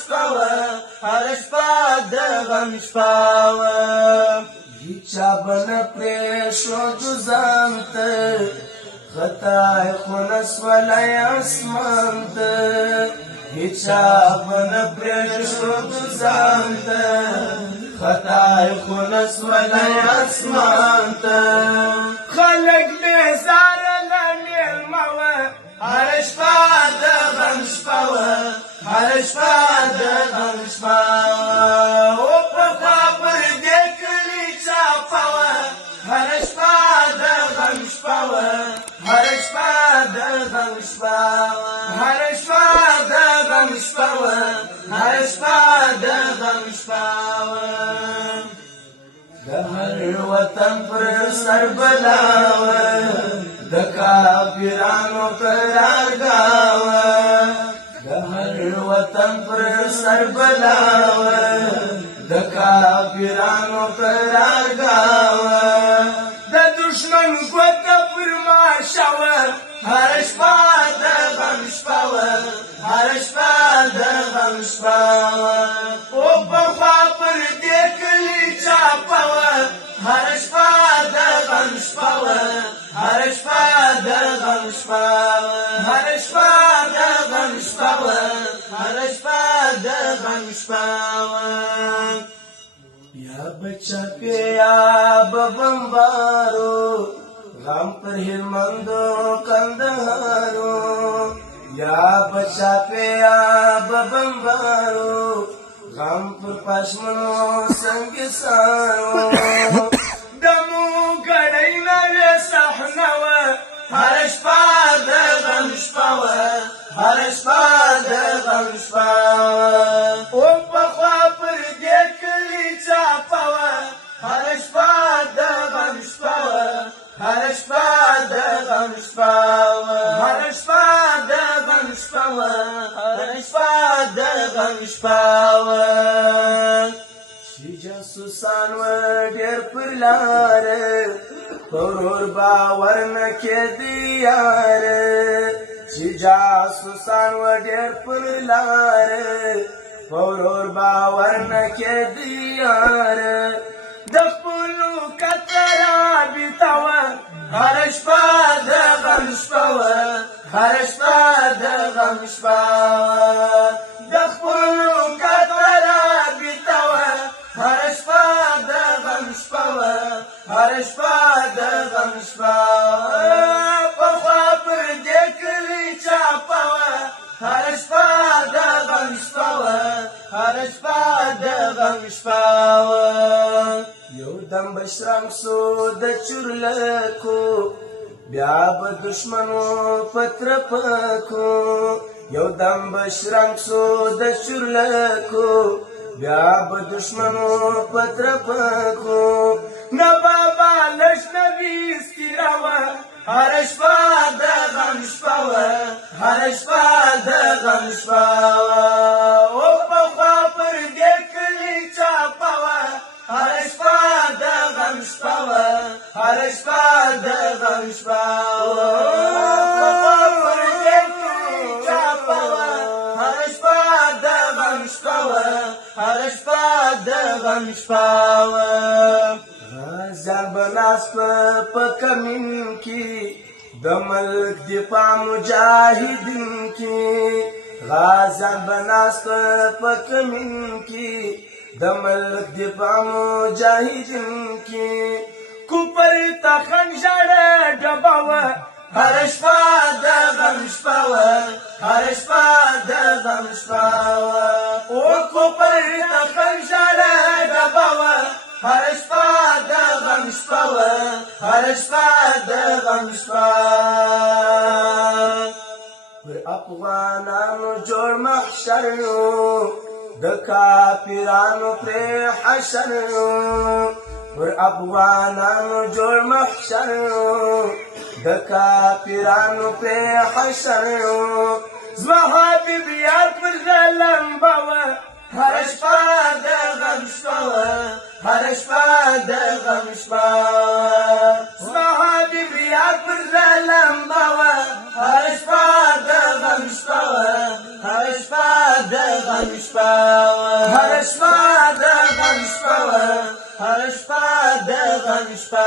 شپه وه هره شپه د غم شپه وه هیچا به نه پرېښودو ځان ته خدای خو نه سولی اسمان ته هیچا به نه پرېښودو ځان ته خدای خو نه سولی اسمان ته خلک بېزاره له مېلمه وه هره شپه د غم شپه وه هره شپه د غم شپه وه او پخوا پر دې کلي چاپه وه هره شپه د غم شپه وه هره شپه د غم شپه وه هره شپه د غم شپه وه هره شپه د غم شپه وه د هر وطن پر سر بلا وه د کافرانو قرارګاه وه د هر وطن پر سر بلا وه د کافرانو قرارګاه وه د دشمن ګوته پر ماشه وه هره شپه د غم شپه وه هره شپه د غم شپه وه او پخوا پر دې کلي چاپه وه هره شپه د غم شپه وه هره شپه د غم شپه وه هره شپه د غم شپه وه هره شپه د غم شپه وه یا بچا پې یا به بمبارو غم پر هلمندو کندهارو یا بچا پې یا به بمبارو غم پر پشمنو سنګسارو د موګړۍ نوې صحنه وه هره شپه د غم شپه وه هره شپه د غم شپه وه او پخوا پر دې کلي چاپه وه هره شپه د غم شپه وه هره شپه د غم شپه وه هره شپه د غم شپه وه هره شپه د غم شپه وه چې جاسوسان وه ډېر پر لاره په ورور باور نه کېدی یاره چې جاسوسان وه ډېر پر لاره په ورور باور نه کېدی یاره د خپلو کته رابطه وه هره شپه د غم شپه وه هره شپه د غم شپه وه د خپلو کته رابطه وه هره شپه د غم شپه وه هره شپه د غم شپه وه پخوا پر دې کلي چاپه وه هره شپه د غم شپه وه هره شپه د غم شپه وه یو دم به شرنګ سو د چورلکو بیا به دشمنو په ترپکو یو دم به شرنګ سو د چورلکو بیا به دشمنو په ترپکو نه بابا لش نبي سکیره وه هره شپه د غم شپه وه هره شپه د غم شپه وه او پخوا پر دې کلي چاپه وه هره شپه د غم شپه وه هره شپه د غم شپه وه پخوا پر دې کلي چاپه وه هره شپه د غم شپه وه هره شپه د غم شپه وه غازیان به ناست په کمین کې د ملک دفاع مجاهدین کې غازیان به ناست په کمین کې د ملک دفاع مجاهدین کې کوپر ته خنجره ډبه وه هره شپه د غم شپه وه هره شپه د غم شپه وه او کوپر ته خنجره ډبه وه هره شپه د غم شپه وه هره شپه د غم شپه پر افغانانو جوړ محشر د کافرانو پرې حشر پر افغانانو جوړ محشر د کافرانو پرې حشر زما حبیب یار پر لمبه وه هره شپه د غم شپه وه هره شپه د غم شپه زما حبیب یار پر لمبه وه هره شپه د غم شپه وه هره شپه د د غم شپه وه هر شپه د غم شپه وه هر شپه د غم شپه